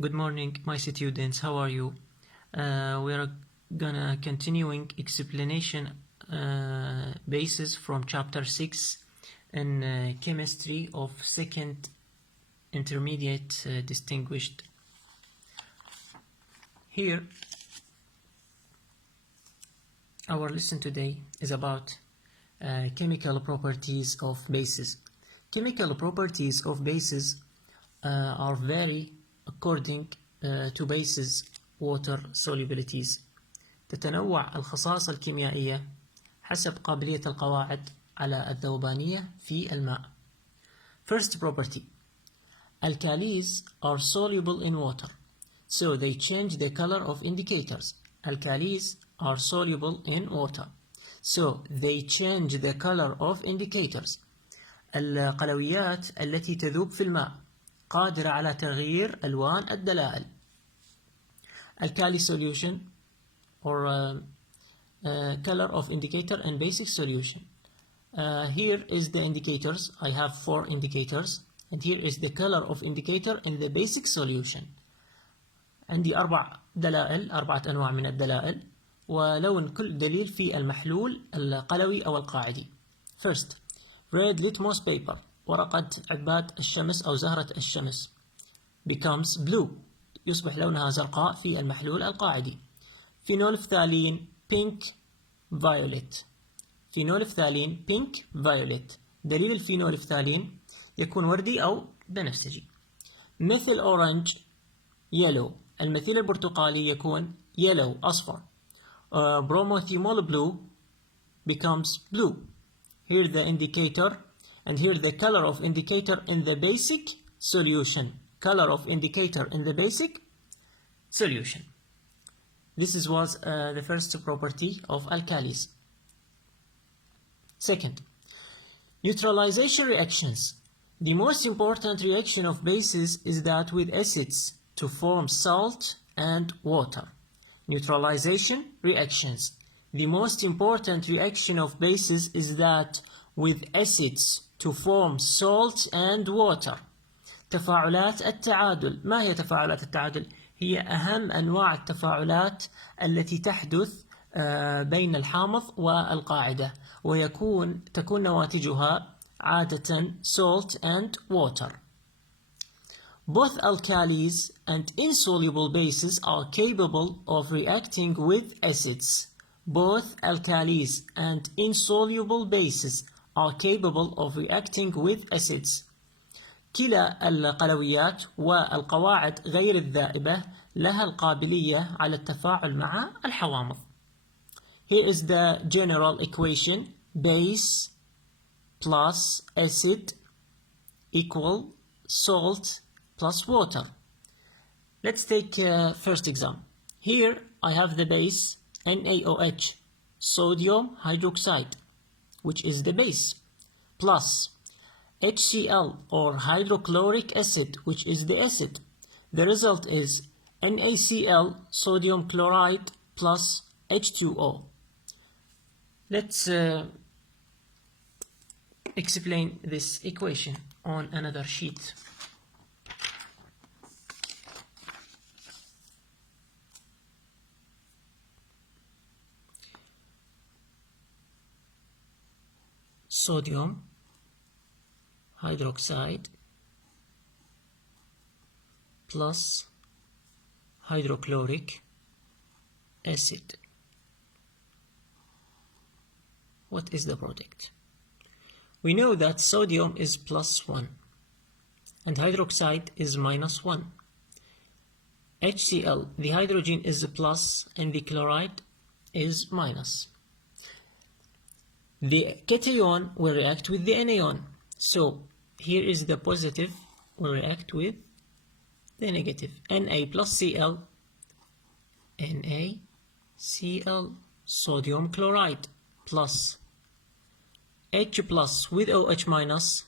Good morning, my students. How are you? We are gonna continuing explanation basis from chapter 6 in chemistry of second intermediate distinguished. Here, our lesson today is about chemical properties of bases. Chemical properties of bases are vary according to bases water solubilities. تتنوع الخصائص الكيميائية حسب قابلية القواعد على الذوبانية في الماء. First property. Alkalis are soluble in water, so they change the color of indicators. Alkalis are soluble in water, so they change the color of indicators. القلويات التي تذوب في الماء قادرة على تغيير ألوان الدلائل. Alkali solution or color of indicator and basic solution. Here is the indicators. I have 4 indicators, and here is the color of indicator in the basic solution. عندي 4 دلائل، 4 أنواع من الدلائل، ولون كل دليل في المحلول القلوي أو القاعدي. First, red litmus paper، ورقة عباد الشمس أو زهرة الشمس، becomes blue، يصبح لونها زرقاء في المحلول القاعدي. فينول فثالين pink violet. فينول فثالين pink violet. دليل الفينول فثالين يكون وردي أو بنفسجي. مثل orange yellow. المثيل البرتقالي يكون yellow أصفر. Bromothymol blue becomes blue. Here the indicator and here the color of indicator in the basic solution. Color of indicator in the basic solution. This was the first property of alkalis. Second, neutralization reactions. The most important reaction of bases is that with acids to form salt and water. Neutralization reactions. The most important reaction of bases is that with acids to form salt and water. تفاعلات التعادل. ما هي تفاعلات التعادل؟ هي أهم أنواع التفاعلات التي تحدث بين الحامض والقاعدة، تكون نواتجها عادة salt and water. Both alkalis and insoluble bases are capable of reacting with acids. Both alkalis and insoluble bases are capable of reacting with acids. كلا القلويات والقواعد غير الذائبة لها القابلية على التفاعل مع الحوامض. Here is the general equation. Base plus acid equal salt plus water. Let's take first example. Here I have the base NaOH, sodium hydroxide, which is the base, plus HCl or hydrochloric acid, which is the acid. The result is NaCl, sodium chloride, plus H2O. Let's explain this equation on another sheet. Sodium hydroxide plus hydrochloric acid. What is the product? We know that sodium is +1 and hydroxide is -1. HCl, the hydrogen is plus and the chloride is minus. The cation will react with the anion. So here is the positive will react with the negative. Na plus Cl, NaCl, sodium chloride, plus H plus with OH minus,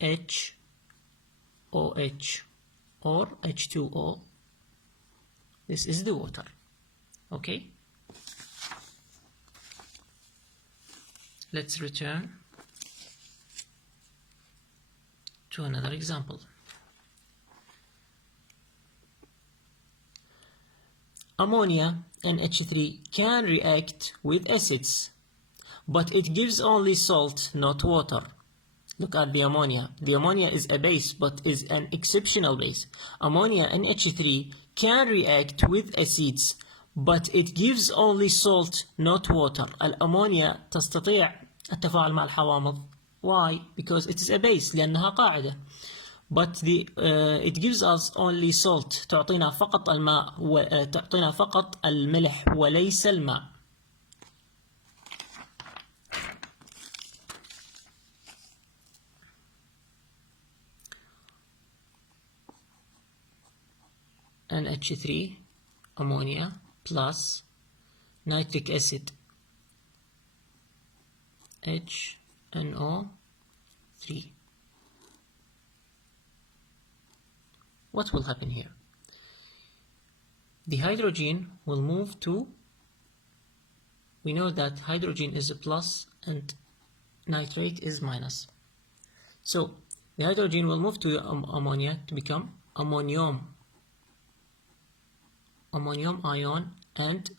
HOH or H2O. This is the water. Okay? Let's return to another example. ammonia NH3 can react with acids, but it gives only salt, not water. Look at the ammonia. The ammonia is a base, but is an exceptional base. Ammonia NH3 can react with acids, but it gives only salt, not water. الأمونيا تستطيع التفاعل مع الحوامض. Why? Because it is a base, لأنها قاعدة. But it gives us only salt. تعطينا فقط الماء تعطينا فقط الملح وليس الماء. NH3 ammonia plus nitric acid HNO3. What will happen here? The hydrogen will move to, we know that hydrogen is a plus and nitrate is minus. So the hydrogen will move to ammonia to become ammonium ion, and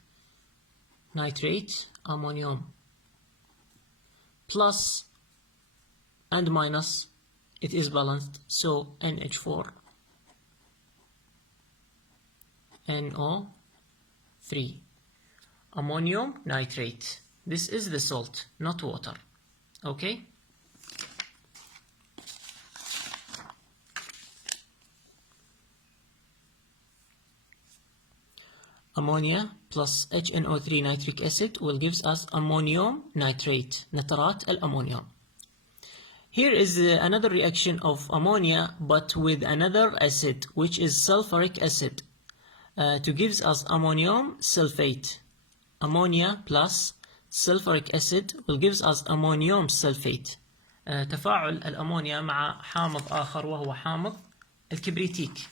nitrate ammonium. Plus and minus, it is balanced, so NH4 NO3 ammonium nitrate. This is the salt, not water. Okay? Ammonia plus HNO3 nitric acid will give us ammonium nitrate, نترات الأمونيوم. Here is another reaction of ammonia but with another acid, which is sulfuric acid, to gives us ammonium sulfate. Ammonia plus sulfuric acid will gives us ammonium sulfate. تفاعل الأمونيا مع حامض آخر وهو حامض الكبريتيك.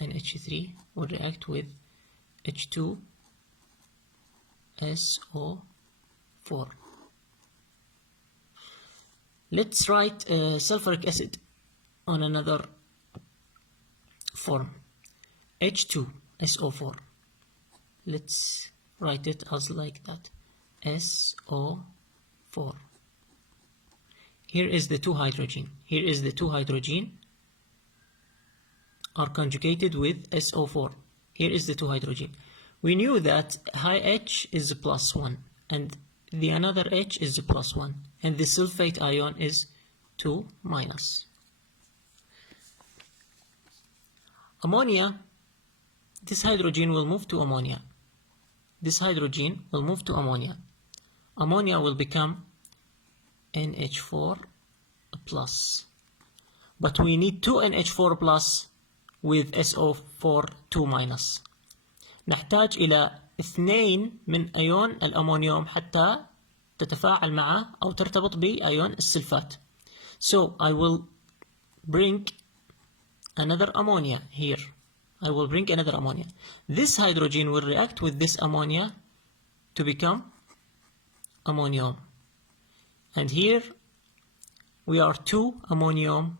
NH3 will react with H2SO4. Let's write sulfuric acid on another form, H2SO4. Let's write it as like that, SO4. Here is the two hydrogen. Here is the two hydrogen are conjugated with SO4. Here is the two hydrogen. We knew that high H is plus 1 and the another H is plus 1 and the sulfate ion is 2 minus. Ammonia, this hydrogen will move to ammonia. This hydrogen will move to ammonia. Ammonia will become NH4 plus. But we need 2 NH4 plus with SO4 2 minus. نحتاج إلى 2 من أيون الأمونيوم حتى تتفاعل معه أو ترتبط بأيون السلفات. So I will bring another ammonia here. I will bring another ammonia. This hydrogen will react with this ammonia to become ammonium. And here we are 2 ammonium,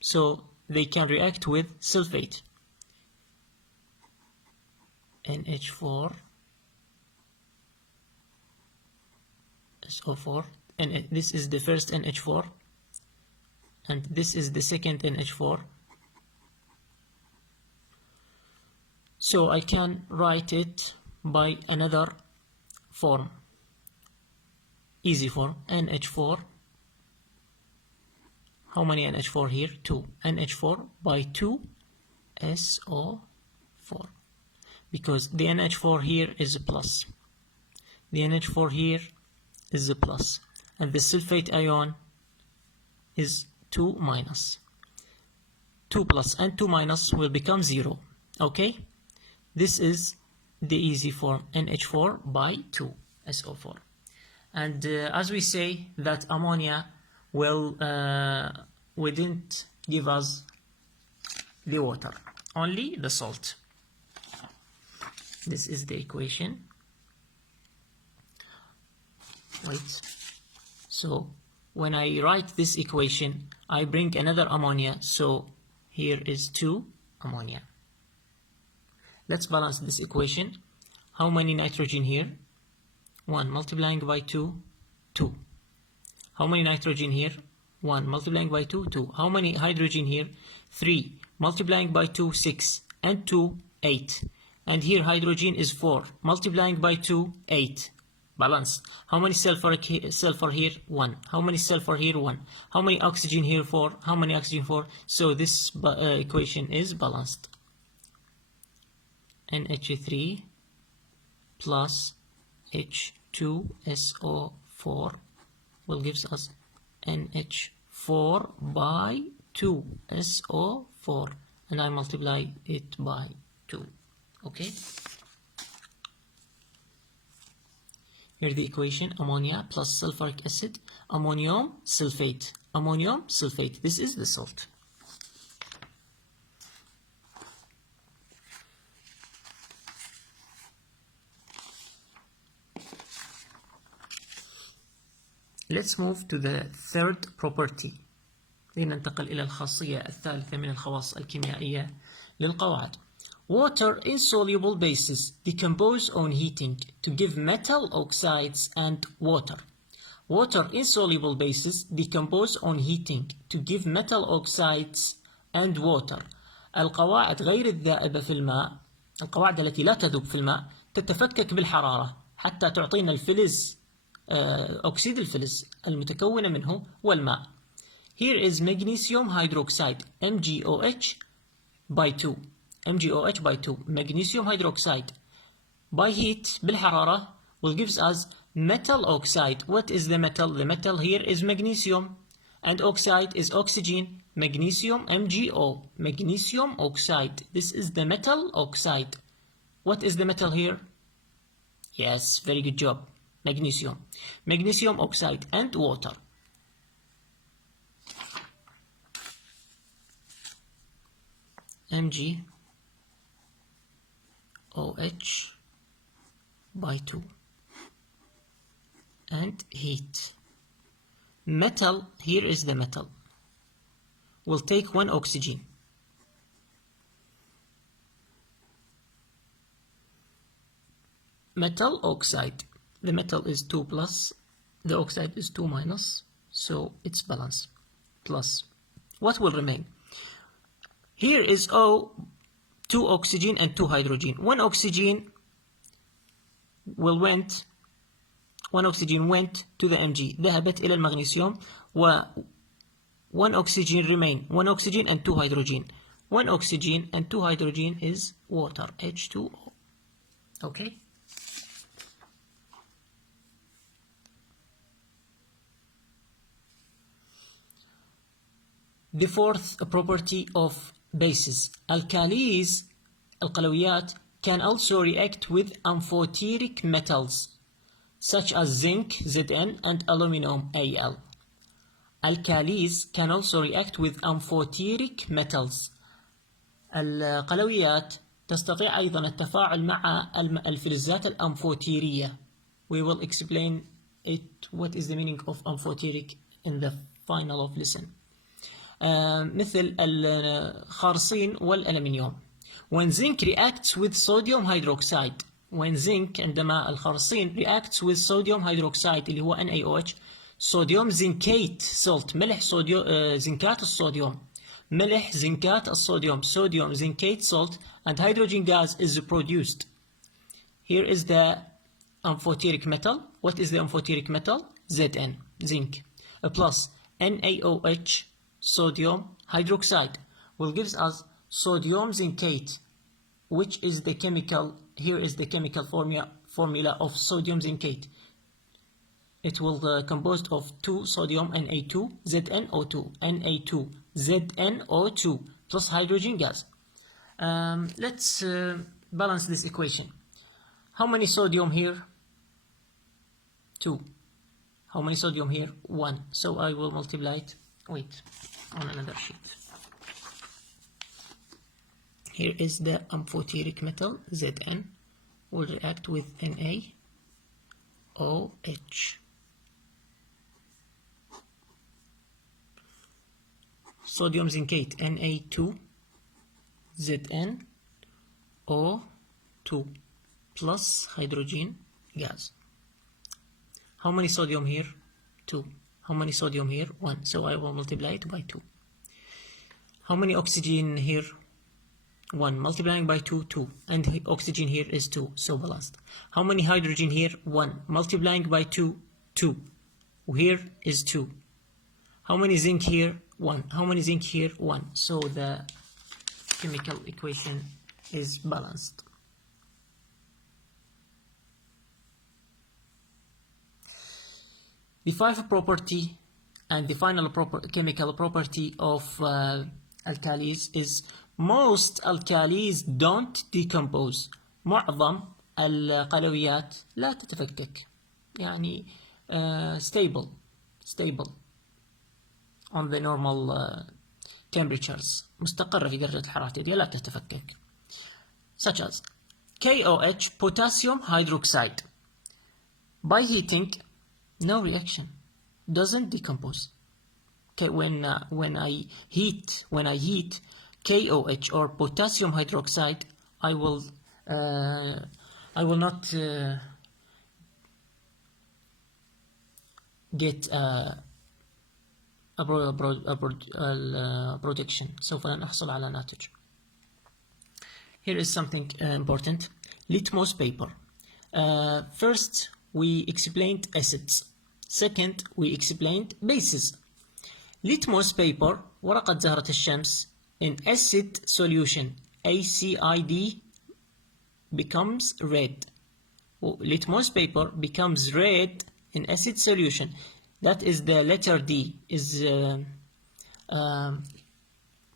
so they can react with sulfate. NH4 SO4, and this is the first NH4 and this is the second NH4. So I can write it by another form, easy form, NH4. How many NH4 here? 2. NH4 by 2 SO4. Because the NH4 here is a plus. The NH4 here is a plus. And the sulfate ion is 2 minus. 2 plus and 2 minus will become 0. Okay? This is the easy form, NH4 by 2 SO4. And as we say that ammonia wouldn't give us the water, only the salt. This is the equation. Wait. So when I write this equation, I bring another ammonia, so here is 2 ammonia. Let's balance this equation. How many nitrogen here? 1 multiplying by 2, 2. How many nitrogen here? 1 multiplying by 2, 2. How many hydrogen here? 3 multiplying by 2, 6. And 2, 8. And here hydrogen is 4 multiplying by 2, 8. Balance. How many sulfur here? 1. How many sulfur here? 1. How many oxygen here? 4. How many oxygen? 4. So this equation is balanced. NH3 plus H2SO4 will gives us NH4 by 2SO4, and I multiply it by 2. Okay. Here's the equation: ammonia plus sulfuric acid, ammonium sulfate. Ammonium sulfate. This is the salt. Let's move to the third property. لننتقل إلى الخاصية الثالثة من الخواص الكيميائية للقواعد. Water insoluble bases decompose on heating to give metal oxides and water. Water insoluble bases decompose on heating to give metal oxides and water. القواعد غير الذائبة في الماء، القواعد التي لا تذوب في الماء، تتفكك بالحرارة حتى تعطينا الفلز، أكسيد الفلز المتكونة منه والماء. Here is magnesium hydroxide MgOH by 2. MgOH by 2. Magnesium hydroxide by heat بالحرارة will gives us metal oxide. What is the metal? The metal here is magnesium, and oxide is oxygen. Magnesium MgO. Magnesium oxide. This is the metal oxide. What is the metal here? Yes, very good job. Magnesium. Magnesium oxide and water. MgOH by 2 and heat. Metal, here is the metal. We'll take 1 oxygen. Metal oxide. The metal is 2 plus, the oxide is 2 minus, so it's balance. Plus. What will remain? Here is O, 2 oxygen and 2 hydrogen. 1 oxygen went to the Mg. ذهبت إلى المغنيسيوم، و 1 oxygen remain. 1 oxygen and 2 hydrogen. 1 oxygen and 2 hydrogen is water, H2O. Okay? The fourth property of bases. Alkalis, القلويات, can also react with amphoteric metals such as zinc, Zn, and aluminum, Al. Alkalis can also react with amphoteric metals. القلويات تستطيع أيضا التفاعل مع الفلزات الأمفوتيرية. We will explain it, what is the meaning of amphoteric in the final of lesson. مثل الخارصين والألمنيوم. When zinc reacts with sodium hydroxide. When zinc، عندما الخارصين reacts with sodium hydroxide اللي هو NaOH. Sodium zincate salt. ملح صوديوم، زنكات الصوديوم. ملح زنكات الصوديوم. Sodium zincate salt and hydrogen gas is produced. Here is the amphoteric metal. What is the amphoteric metal? Zn, zinc. Plus NaOH, sodium hydroxide, will gives us sodium zincate, which is the chemical, here is the chemical formula of sodium zincate. It will composed of 2 sodium Na2, ZnO2, Na2, ZnO2 plus hydrogen gas. Let's balance this equation. How many sodium here? 2. How many sodium here? 1. So I will multiply it. Wait, on another sheet. Here is the amphoteric metal, Zn, will react with NaOH. sodium zincate Na2ZnO2 plus hydrogen gas. How many sodium here? 2. How many sodium here? 1. So I will multiply it by 2. How many oxygen here? 1. Multiplying by 2, 2. And oxygen here is 2. So balanced. How many hydrogen here? 1. Multiplying by 2, 2. Here is 2. How many zinc here? 1. How many zinc here? 1. So the chemical equation is balanced. The fifth property and the final chemical property of alkalis is most alkalis don't decompose. معظم القلويات لا تتفكك. يعني stable on the normal temperatures. مستقرة في درجة الحرارة العادية لا تتفكك. Such as KOH, potassium hydroxide. By heating, no reaction, doesn't decompose. Okay, when I heat KOH or potassium hydroxide, I will not get a protection. سوف لن أحصل على ناتج. Here is something important. Litmus paper. First, we explained acids. Second, we explained bases. Litmus paper, ورقة زهرة الشمس, in acid solution, ACID, becomes red. Litmus paper becomes red in acid solution. That is the letter D.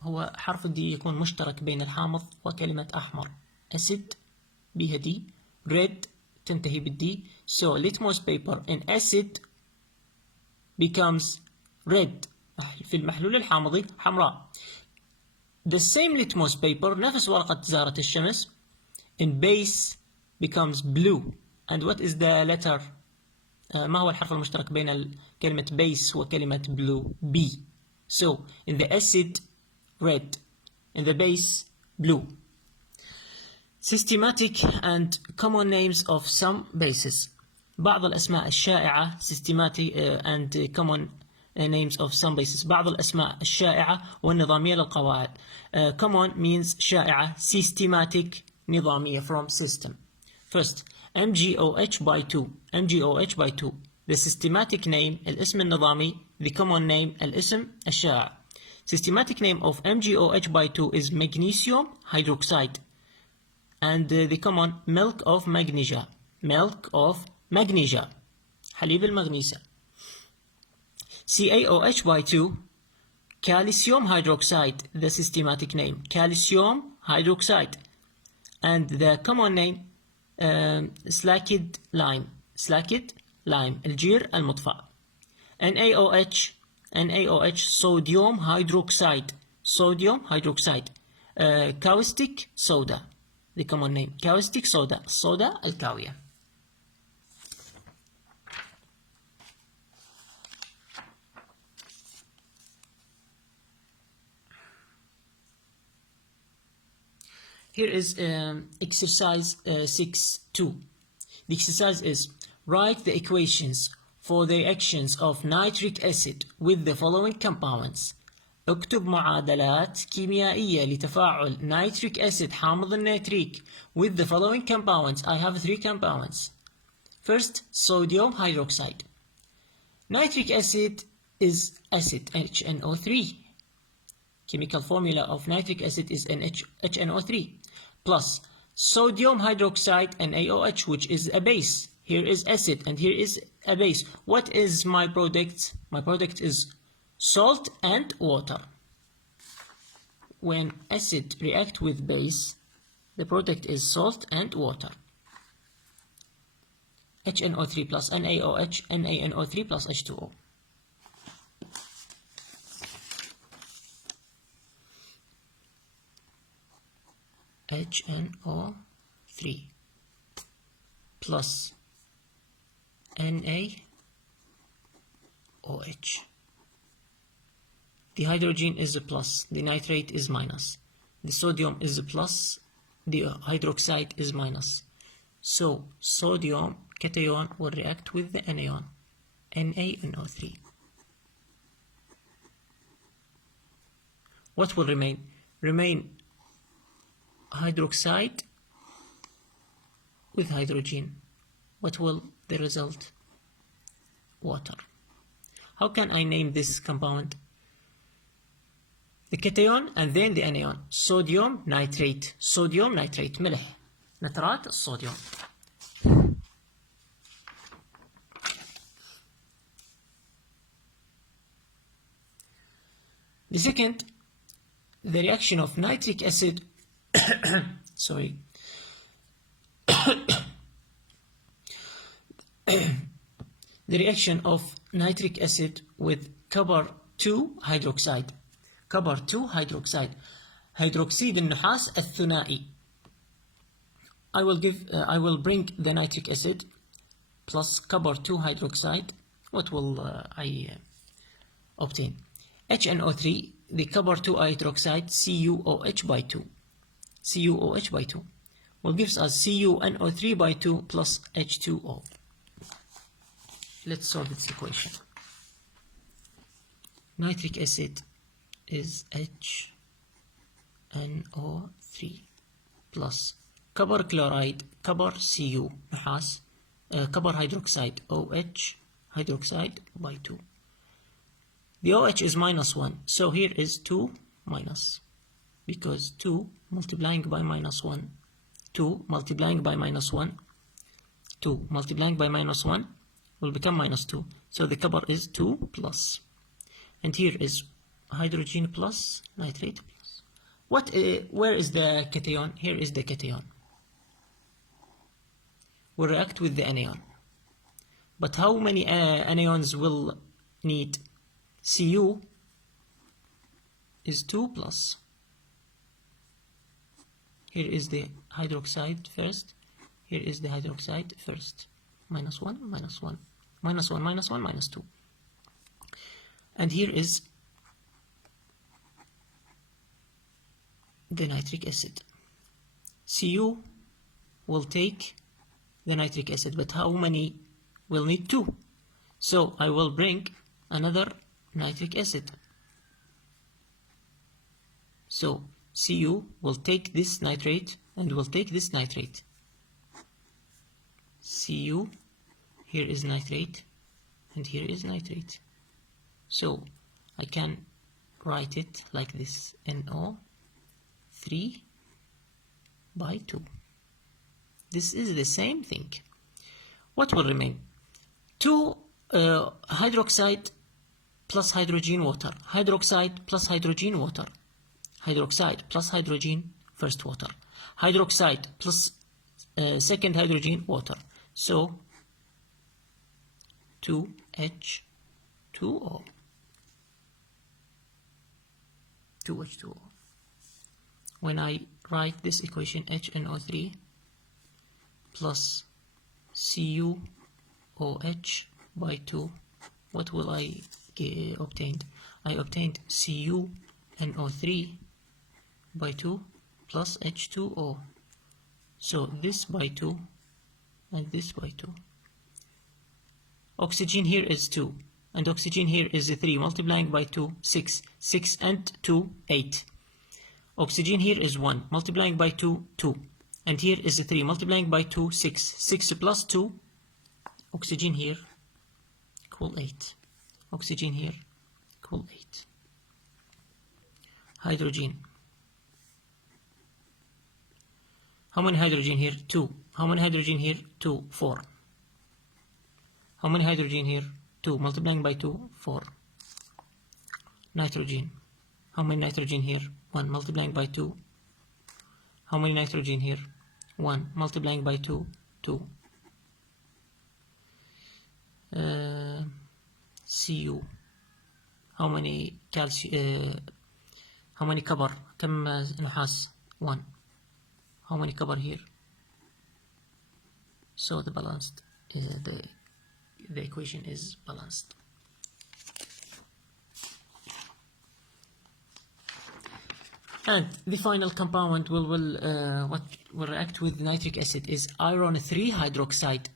هو حرف D يكون مشترك بين الحامض وكلمة أحمر. acid بها D, red تنتهي بالدي. So litmus paper in acid becomes red. في المحلول الحامضي حمراء. The same litmus paper نفس ورقة زهرة الشمس in base becomes blue. And what is the letter? ما هو الحرف المشترك بين كلمة base وكلمة blue? B. So in the acid red, in the base blue. Systematic and common names of some bases. بعض الأسماء الشائعة systematic and common names of some bases. بعض الأسماء الشائعة والنظامية للقواعد. Common means شائعة. Systematic نظامية from system. First, MgOH by 2. MgOH by 2. The systematic name الاسم النظامي. The common name الاسم الشائع. Systematic name of MgOH by 2 is magnesium hydroxide. And the common milk of magnesia. Milk of magnesia. حليب المغنيسيا. CaOH by 2. Calcium hydroxide. The systematic name. Calcium hydroxide. And the common name slacked lime. Slacked lime. الجير المطفأ. NaOH. NaOH. Sodium hydroxide. Sodium hydroxide. Caustic soda. The common name. Caustic soda. الصودا الكاوية. Here is exercise 6.2. The exercise is write the equations for the actions of nitric acid with the following compounds. اكتب معادلات كيميائية لتفاعل nitric acid حامض النيتريك with the following compounds. I have 3 compounds. First, sodium hydroxide. Nitric acid is acid HNO3. Chemical formula of nitric acid is HNO3 plus sodium hydroxide and NaOH, which is a base. Here is acid and here is a base. What is my product? My product is salt and water. When acid react with base, the product is salt and water. HNO3 plus NaOH, NaNO3 plus H2O. HNO3 plus NaOH. the hydrogen is a plus, the nitrate is minus, the sodium is a plus, the hydroxide is minus. So sodium cation will react with the anion, NaNO3. What will remain? Remain hydroxide with hydrogen. What will the result? Water. How can I name this compound? The cation and then the anion. Sodium nitrate. Sodium nitrate. ملح. نترات الصوديوم. The second, the reaction of nitric acid sorry the reaction of nitric acid with copper 2 hydroxide. copper 2 hydroxide. hydroxide النحاس الثنائي. I will bring the nitric acid plus copper 2 hydroxide. What will I obtain? HNO3, the copper 2 hydroxide, CuOH by 2. CuOH by 2 will gives us CuNO3 by 2 plus H2O. Let's solve this equation. Nitric acid is HNO3 plus copper chloride, copper Cu, نحاس, copper hydroxide, OH hydroxide by 2. The OH is minus 1, so here is 2 minus, because 2 multiplying by minus 1, 2 multiplying by minus 1, 2 multiplying by minus 1 will become minus 2, so the copper is 2 plus, and here is hydrogen plus, nitrate plus. Where is the cation? Here is the cation. Will react with the anion. But how many anions will need? Cu is 2 plus. Here is the hydroxide first. Here is the hydroxide first. Minus 1, minus 1. Minus 1, minus 1, minus 2. And here is the nitric acid. Cu will take the nitric acid, but how many will need? 2. So I will bring another nitric acid. So Cu will take this nitrate and will take this nitrate. Cu, here is nitrate and here is nitrate. So I can write it like this, NO3 by 2. This is the same thing. What will remain? 2 hydroxide plus hydrogen water. Hydroxide plus hydrogen water. Hydroxide plus hydrogen first water. Hydroxide plus second hydrogen water. So 2H2O. 2H2O. When I write this equation, HNO3 plus CuOH by 2, what will I obtain? I obtained CuNO3 by 2 plus H2O. So this by 2 and this by 2. Oxygen here is 2 and oxygen here is 3, multiplying by 2, 6. 6 and 2, 8. Oxygen here is 1, multiplying by 2, 2. And here is 3, multiplying by 2, 6. 6 plus 2, oxygen here equal 8. Oxygen here equal 8. Hydrogen. How many hydrogen here? 2. How many hydrogen here? 2, 4. How many hydrogen here? 2. Multiplying by 2, 4. Nitrogen. How many nitrogen here? 1. Multiplying by 2. How many nitrogen here? 1. Multiplying by 2, 2. Cu. How many calcium? How many copper? كم نحاس? 1. How many copper here? So the balanced, the equation is balanced. And the final compound what will react with nitric acid is iron 3 hydroxide.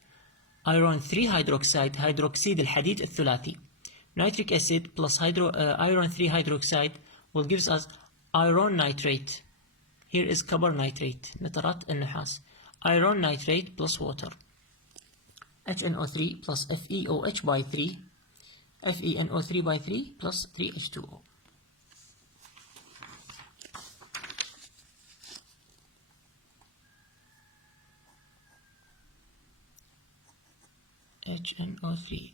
Iron 3 hydroxide, hydroxيد الحديد الثلاثي. Nitric acid plus iron 3 hydroxide will gives us iron nitrate. Here is copper nitrate, نترات النحاس. Iron nitrate plus water. HNO3 plus FeOH by 3. FeNO3 by 3 plus 3H2O. HNO3.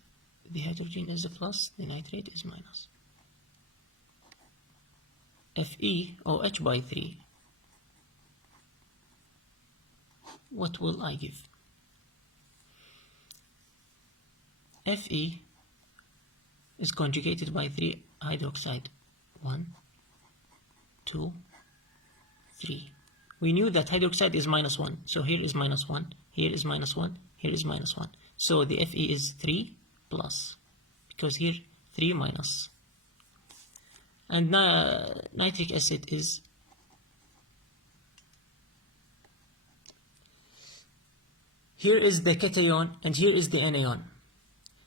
The hydrogen is a plus, the nitrate is minus. FeOH by 3. What will I give? Fe is conjugated by 3 hydroxide. 1, 2, 3. We knew that hydroxide is minus 1. So here is minus 1, here is minus 1, here is minus 1. So the Fe is 3 plus, because here 3 minus. And nitric acid is here is the cation and here is the anion.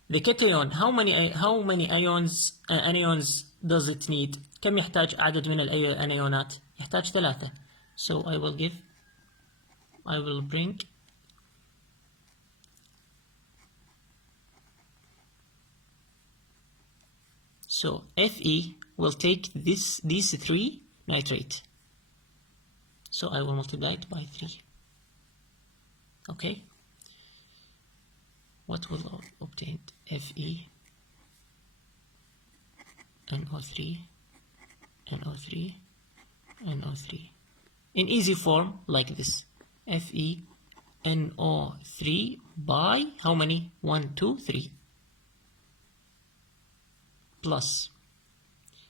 The cation, how many anions does it need? كم يحتاج عدد من الانيونات؟ يحتاج 3. So I will bring so Fe will take these 3 nitrate. So I will multiply it by 3. Okay. What will obtain? Fe NO3 NO3 NO3 in easy form like this. Fe NO3 by how many? 1, 2, 3 plus.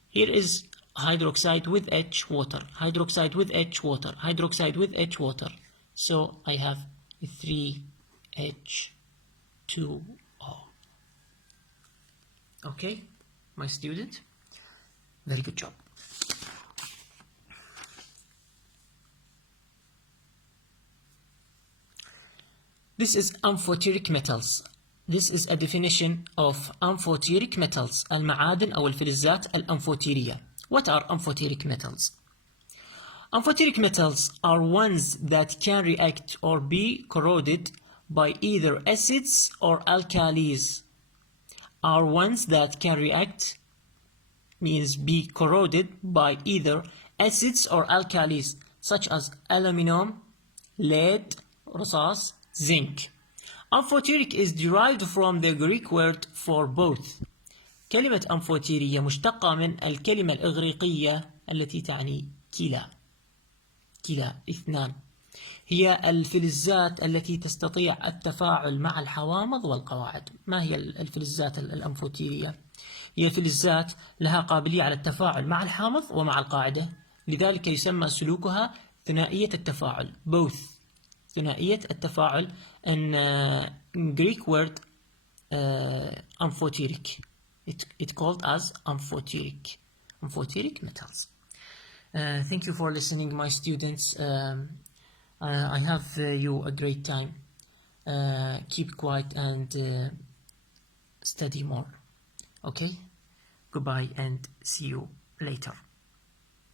Here is hydroxide with H water, hydroxide with H water, hydroxide with H water. So I have 3H2O. Okay, my student, very good job. This is amphoteric metals. This is a definition of amphoteric metals, المعادن أو الفلزات الأمفوتيرية. What are amphoteric metals? Amphoteric metals are ones that can react or be corroded by either acids or alkalis. Are ones that can react means be corroded by either acids or alkalis such as aluminum, lead, رصاص, zinc. Amphoteric is derived from the Greek word for both. كلمة أمفوتيرية مشتقة من الكلمة الإغريقية التي تعني كلا. كلا اثنان. هي الفلزات التي تستطيع التفاعل مع الحوامض والقواعد. ما هي الفلزات الأمفوتيرية؟ هي فلزات لها قابلية على التفاعل مع الحامض ومع القاعدة، لذلك يسمى سلوكها ثنائية التفاعل. Both. ثنائية التفاعل. In Greek word amphoteric. It called as amphoteric. Amphoteric metals. Thank you for listening, my students. I have you a great time. Keep quiet and study more. Okay? Goodbye and see you later.